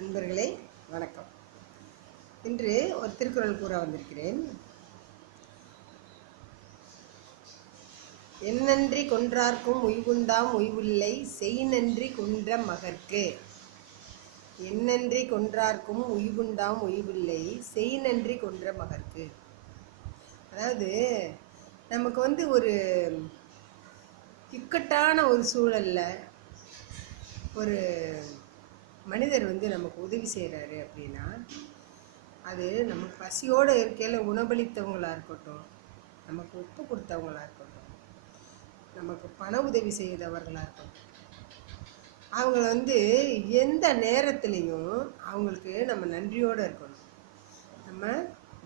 நண்பர்களே வணக்கம். இன்று ஒரு திருக்குறள் கூற வந்திருக்கிறேன். என்னன்றி கொன்றார்க்கும் உய்வுண்டாம் உய்வில்லை செய் நன்றி கொன்ற மகற்கு. என்னன்றி கொன்றார்க்கும் உய்வுண்டாம் உய்வில்லை செய் நன்றி கொன்ற மகற்கு. அதாவது நமக்கு வந்து ஒரு இக்கட்டான ஒரு சூழல்ல ஒரு மனிதர் வந்து நமக்கு உதவி செய்கிறாரு அப்படின்னா அது நமக்கு பசியோடு இருக்கையில் உணவளித்தவங்களாக இருக்கட்டும் நமக்கு உப்பு கொடுத்தவங்களாக இருக்கட்டும் நமக்கு பண உதவி செய்தவர்களாக இருக்கட்டும் அவங்கள வந்து எந்த நேரத்துலேயும் அவங்களுக்கு நம்ம நன்றியோடு இருக்கணும். நம்ம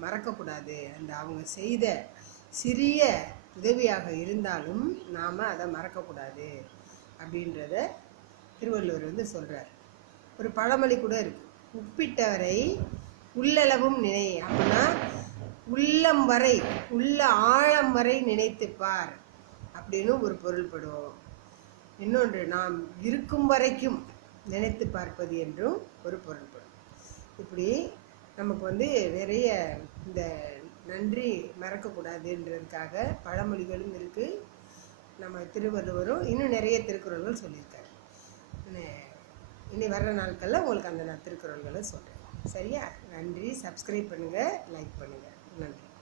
மறக்கக்கூடாது. அந்த அவங்க செய்த சிறிய உதவியாக இருந்தாலும் நாம் அதை மறக்கக்கூடாது அப்படின்றத திருவள்ளுவர் வந்து சொல்கிறார் ஒரு பழமொழி கூட இருக்குது உப்பிட்டவரை உள்ளளவும் நினை அப்படின்னா உள்ளம் வரை உள்ள ஆழம் வரை நினைத்துப்பார் அப்படின்னு ஒரு பொருள்படும் இன்னொன்று நாம் இருக்கும் வரைக்கும் நினைத்து பார்ப்பது என்றும் ஒரு பொருள்படும் இப்படி நமக்கு வந்து நிறைய இந்த நன்றி மறக்கக்கூடாதுன்றதுக்காக பழமொழிகளும் இருக்குது நம்ம திருவள்ளுவரும் இன்னும் நிறைய திருக்குறள்கள் சொல்லியிருக்காரு. இனி வர்ற நாட்களில் உங்களுக்கு அந்த நான் திருக்குறள்களை சொல்கிறேன் சரியா? நன்றி. சப்ஸ்கிரைப் பண்ணுங்கள் லைக் பண்ணுங்கள் நன்றி.